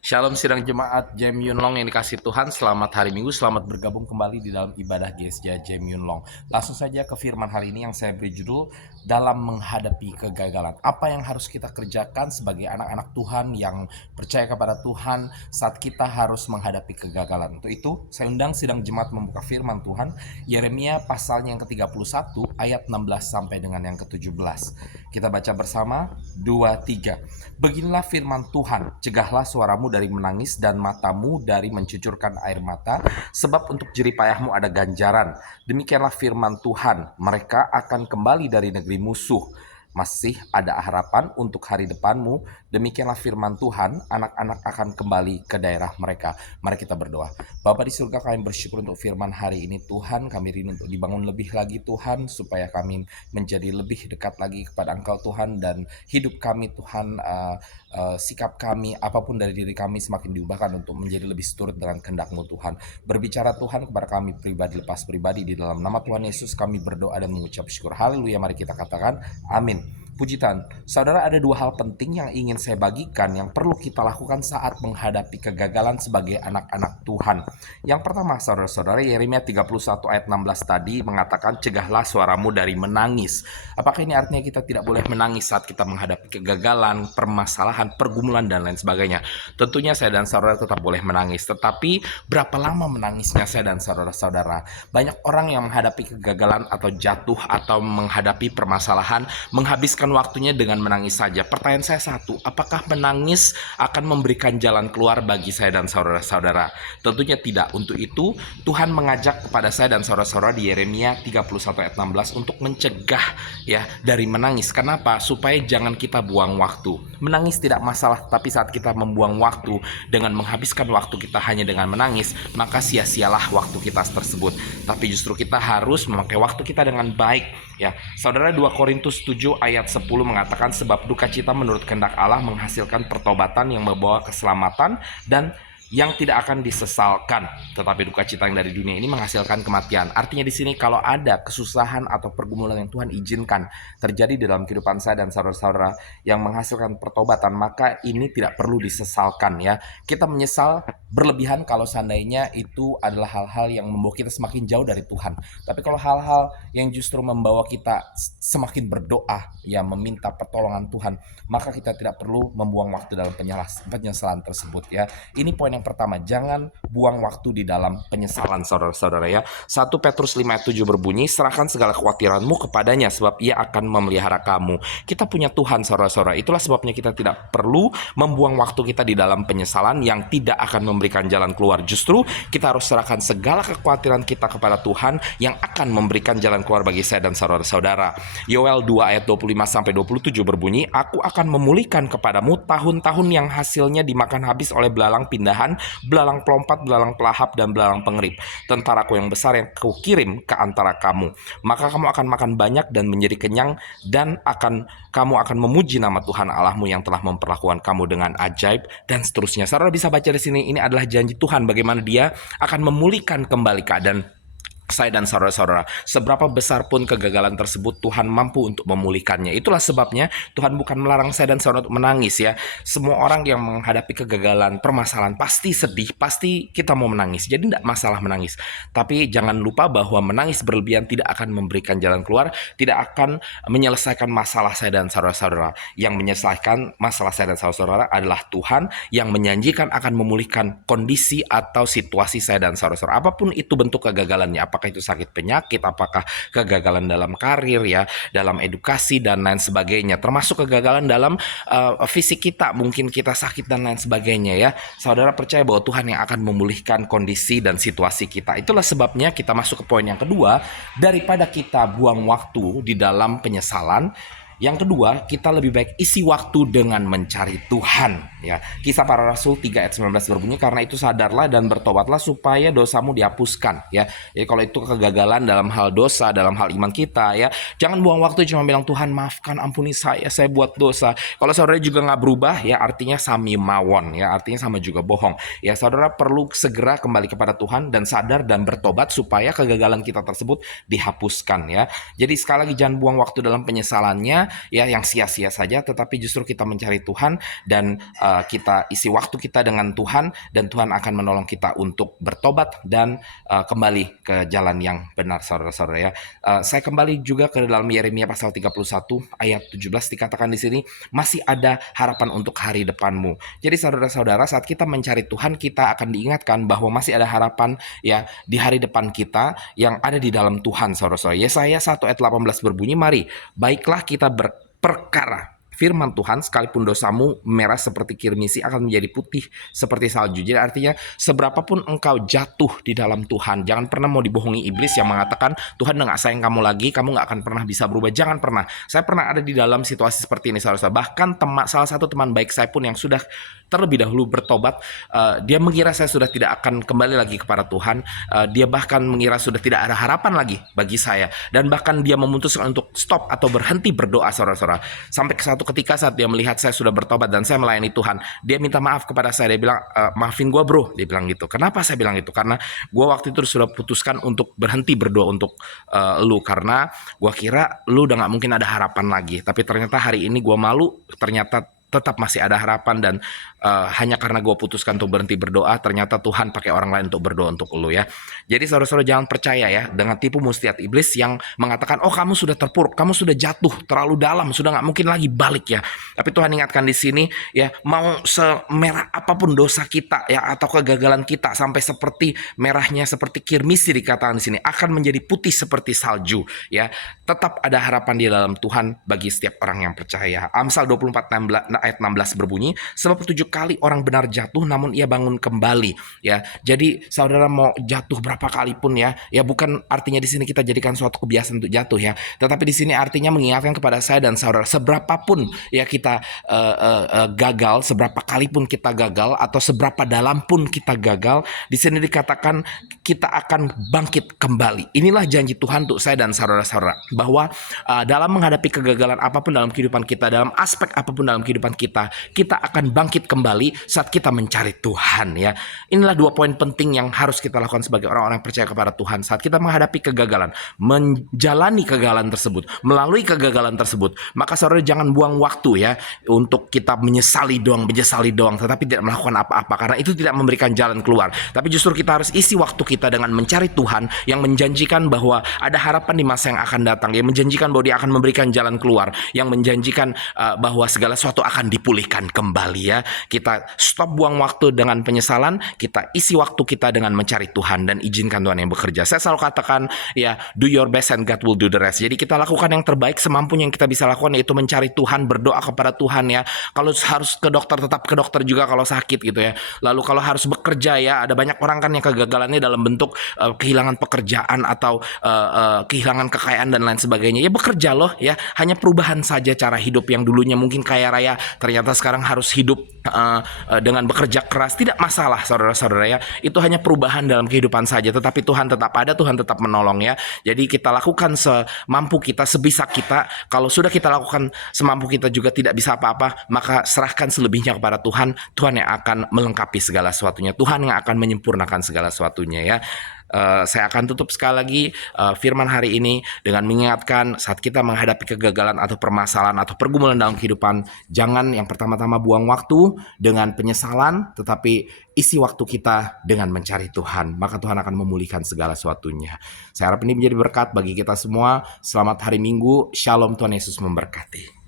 Shalom sidang jemaat Jem Yun Long yang dikasih Tuhan. Selamat hari Minggu, selamat bergabung kembali di dalam ibadah GSJ Jem Yun Long. Langsung saja ke firman hari ini yang saya beri judul dalam menghadapi kegagalan. Apa yang harus kita kerjakan sebagai anak-anak Tuhan yang percaya kepada Tuhan saat kita harus menghadapi kegagalan. Untuk itu, saya undang sidang jemaat membuka firman Tuhan Yeremia pasalnya yang ke-31 ayat 16 sampai dengan yang ke-17. Kita baca bersama 2, 3. Beginilah firman Tuhan, cegahlah suaramu dari menangis dan matamu dari mencucurkan air mata, sebab untuk jerih payahmu ada ganjaran. Demikianlah firman Tuhan, mereka akan kembali dari negeri musuh. Masih ada harapan untuk hari depanmu. Demikianlah firman Tuhan, anak-anak akan kembali ke daerah mereka. Mari kita berdoa. Bapa di surga, kami bersyukur untuk firman hari ini Tuhan. Kami rindu untuk dibangun lebih lagi Tuhan, supaya kami menjadi lebih dekat lagi kepada Engkau Tuhan, dan hidup kami Tuhan, sikap kami, apapun dari diri kami semakin diubahkan untuk menjadi lebih seturut dengan kehendak-Mu Tuhan. Berbicara Tuhan kepada kami pribadi lepas pribadi, di dalam nama Tuhan Yesus kami berdoa dan mengucap syukur. Haleluya, mari kita katakan amin. Puji Tuhan. Saudara, ada dua hal penting yang ingin saya bagikan yang perlu kita lakukan saat menghadapi kegagalan sebagai anak-anak Tuhan. Yang pertama, saudara-saudara, Yeremia 31 ayat 16 tadi mengatakan cegahlah suaramu dari menangis. Apakah ini artinya kita tidak boleh menangis saat kita menghadapi kegagalan, permasalahan, pergumulan, dan lain sebagainya? Tentunya saya dan saudara tetap boleh menangis. Tetapi berapa lama menangisnya saya dan saudara-saudara? Banyak orang yang menghadapi kegagalan atau jatuh atau menghadapi permasalahan menghabiskan waktunya dengan menangis saja. Pertanyaan saya satu, apakah menangis akan memberikan jalan keluar bagi saya dan saudara-saudara? Tentunya tidak. Untuk itu Tuhan mengajak kepada saya dan saudara-saudara di Yeremia 31 ayat 16 untuk mencegah ya dari menangis. Kenapa? Supaya jangan kita buang waktu. Menangis tidak masalah, tapi saat kita membuang waktu dengan menghabiskan waktu kita hanya dengan menangis, maka sia-sialah waktu kita tersebut. Tapi justru kita harus memakai waktu kita dengan baik ya. Saudara, 2 Korintus 7 ayat 10 mengatakan sebab duka cita menurut kehendak Allah menghasilkan pertobatan yang membawa keselamatan dan yang tidak akan disesalkan, tetapi duka cita yang dari dunia ini menghasilkan kematian. Artinya di sini kalau ada kesusahan atau pergumulan yang Tuhan izinkan terjadi di dalam kehidupan saya dan saudara-saudara yang menghasilkan pertobatan, maka ini tidak perlu disesalkan ya. Kita menyesal berlebihan kalau seandainya itu adalah hal-hal yang membawa kita semakin jauh dari Tuhan. Tapi kalau hal-hal yang justru membawa kita semakin berdoa ya, meminta pertolongan Tuhan, maka kita tidak perlu membuang waktu dalam penyesalan tersebut ya. Ini poin yang pertama, jangan buang waktu di dalam penyesalan saudara-saudara ya. 1 Petrus 5 ayat 7 berbunyi, serahkan segala kekhawatiranmu kepadanya sebab ia akan memelihara kamu. Kita punya Tuhan saudara-saudara, itulah sebabnya kita tidak perlu membuang waktu kita di dalam penyesalan yang tidak akan memberikan jalan keluar. Justru kita harus serahkan segala kekhawatiran kita kepada Tuhan yang akan memberikan jalan keluar bagi saya dan saudara-saudara. Yoel 2 ayat 25-27 berbunyi, aku akan memulihkan kepadamu tahun-tahun yang hasilnya dimakan habis oleh belalang pindahan, belalang pelompat, belalang pelahap, dan belalang pengerip. Tentaraku yang besar yang kukirim ke antara kamu. Maka kamu akan makan banyak dan menjadi kenyang, dan kamu akan memuji nama Tuhan Allahmu yang telah memperlakukan kamu dengan ajaib, dan seterusnya. Saudara bisa baca di sini, ini adalah janji Tuhan bagaimana Dia akan memulihkan kembali keadaan saya dan saudara-saudara. Seberapa besar pun kegagalan tersebut, Tuhan mampu untuk memulihkannya. Itulah sebabnya Tuhan bukan melarang saya dan saudara untuk menangis ya. Semua orang yang menghadapi kegagalan, permasalahan pasti sedih, pasti kita mau menangis. Jadi tidak masalah menangis. Tapi jangan lupa bahwa menangis berlebihan tidak akan memberikan jalan keluar, tidak akan menyelesaikan masalah saya dan saudara-saudara. Yang menyelesaikan masalah saya dan saudara-saudara adalah Tuhan yang menjanjikan akan memulihkan kondisi atau situasi saya dan saudara-saudara. Apapun itu bentuk kegagalannya, apakah itu sakit penyakit, apakah kegagalan dalam karir ya, dalam edukasi dan lain sebagainya, termasuk kegagalan dalam fisik kita, mungkin kita sakit dan lain sebagainya ya. Saudara percaya bahwa Tuhan yang akan memulihkan kondisi dan situasi kita. Itulah sebabnya kita masuk ke poin yang kedua, daripada kita buang waktu di dalam penyesalan. Yang kedua, kita lebih baik isi waktu dengan mencari Tuhan ya. Kisah Para Rasul 3 ayat 19 berbunyi, karena itu sadarlah dan bertobatlah supaya dosamu dihapuskan ya. Jadi kalau itu kegagalan dalam hal dosa, dalam hal iman kita ya, jangan buang waktu cuma bilang Tuhan maafkan, ampuni saya buat dosa. Kalau saudara juga nggak berubah ya, artinya sami mawon ya, artinya sama juga bohong ya. Saudara perlu segera kembali kepada Tuhan dan sadar dan bertobat supaya kegagalan kita tersebut dihapuskan ya. Jadi sekali lagi, jangan buang waktu dalam penyesalannya. ya yang sia-sia saja, tetapi justru kita mencari Tuhan dan kita isi waktu kita dengan Tuhan, dan Tuhan akan menolong kita untuk bertobat dan kembali ke jalan yang benar, saudara-saudara ya. Saya kembali juga ke dalam Yeremia pasal 31 ayat 17, dikatakan di sini masih ada harapan untuk hari depanmu. Jadi saudara-saudara, saat kita mencari Tuhan, kita akan diingatkan bahwa masih ada harapan ya di hari depan kita yang ada di dalam Tuhan, saudara-saudara. Yesaya 1 ayat 18 berbunyi, mari baiklah kita berperkara firman Tuhan, sekalipun dosamu merah seperti kirmisi akan menjadi putih seperti salju. Jadi artinya seberapapun engkau jatuh di dalam Tuhan, jangan pernah mau dibohongi iblis yang mengatakan Tuhan udah gak sayang kamu lagi, kamu gak akan pernah bisa berubah. Jangan pernah. Saya pernah ada di dalam situasi seperti ini, saudara. Bahkan salah satu teman baik saya pun yang sudah terlebih dahulu bertobat, dia mengira saya sudah tidak akan kembali lagi kepada Tuhan. Dia bahkan mengira sudah tidak ada harapan lagi bagi saya, dan bahkan dia memutuskan untuk stop atau berhenti berdoa, saudara-saudara. Sampai ke satu ketika saat dia melihat saya sudah bertobat dan saya melayani Tuhan, dia minta maaf kepada saya. Dia bilang, maafin gue bro, dia bilang gitu. Kenapa saya bilang itu? Karena gue waktu itu sudah putuskan untuk berhenti berdoa untuk lu, karena gue kira lu udah gak mungkin ada harapan lagi. Tapi ternyata hari ini gue malu, ternyata tetap masih ada harapan, dan hanya karena gue putuskan untuk berhenti berdoa, ternyata Tuhan pakai orang lain untuk berdoa untuk lu ya. Jadi saudara-saudara, jangan percaya ya dengan tipu muslihat iblis yang mengatakan, oh kamu sudah terpuruk, kamu sudah jatuh terlalu dalam, sudah nggak mungkin lagi balik ya. Tapi Tuhan ingatkan di sini ya, mau semerah apapun dosa kita ya, atau kegagalan kita sampai seperti merahnya seperti kirmisi dikatakan di sini, akan menjadi putih seperti salju ya. Tetap ada harapan di dalam Tuhan bagi setiap orang yang percaya. Amsal 24 ayat 16 berbunyi, sebab 7 kali orang benar jatuh namun ia bangun kembali ya. Jadi saudara mau jatuh berapa kali pun ya, bukan artinya di sini kita jadikan suatu kebiasaan untuk jatuh ya, tetapi di sini artinya mengingatkan kepada saya dan saudara, seberapapun ya kita gagal, seberapa kali pun kita gagal, atau seberapa dalam pun kita gagal, di sini dikatakan kita akan bangkit kembali. Inilah janji Tuhan untuk saya dan saudara-saudara, bahwa dalam menghadapi kegagalan apapun dalam kehidupan kita, dalam aspek apapun dalam kehidupan kita akan bangkit kembali saat kita mencari Tuhan ya. Inilah 2 poin penting yang harus kita lakukan sebagai orang-orang yang percaya kepada Tuhan saat kita menghadapi kegagalan, menjalani kegagalan tersebut, melalui kegagalan tersebut. Maka saudara jangan buang waktu ya untuk kita menyesali doang, tetapi tidak melakukan apa-apa, karena itu tidak memberikan jalan keluar. Tapi justru kita harus isi waktu kita dengan mencari Tuhan yang menjanjikan bahwa ada harapan di masa yang akan datang, yang menjanjikan bahwa dia akan memberikan jalan keluar, yang menjanjikan bahwa segala sesuatu akan dipulihkan kembali ya. Kita stop buang waktu dengan penyesalan, kita isi waktu kita dengan mencari Tuhan dan izinkan Tuhan yang bekerja. Saya selalu katakan ya, do your best and God will do the rest. Jadi kita lakukan yang terbaik semampunya yang kita bisa lakukan, yaitu mencari Tuhan, berdoa kepada Tuhan ya. Kalau harus ke dokter, tetap ke dokter juga kalau sakit gitu ya. Lalu kalau harus bekerja ya, ada banyak orang kan yang kegagalannya dalam bentuk kehilangan pekerjaan atau kehilangan kekayaan dan lain sebagainya. Ya bekerja loh ya, hanya perubahan saja cara hidup. Yang dulunya mungkin kaya raya, ternyata sekarang harus hidup dengan bekerja keras. Tidak masalah saudara-saudara ya, itu hanya perubahan dalam kehidupan saja, tetapi Tuhan tetap ada, Tuhan tetap menolong ya. Jadi kita lakukan semampu kita, sebisa kita. Kalau sudah kita lakukan semampu kita juga tidak bisa apa-apa, maka serahkan selebihnya kepada Tuhan. Tuhan yang akan melengkapi segala sesuatunya, Tuhan yang akan menyempurnakan segala sesuatunya ya. Saya akan tutup sekali lagi firman hari ini dengan mengingatkan, saat kita menghadapi kegagalan atau permasalahan atau pergumulan dalam kehidupan, jangan yang pertama-tama buang waktu dengan penyesalan, tetapi isi waktu kita dengan mencari Tuhan, maka Tuhan akan memulihkan segala sesuatunya. Saya harap ini menjadi berkat bagi kita semua. Selamat hari Minggu, Shalom, Tuhan Yesus memberkati.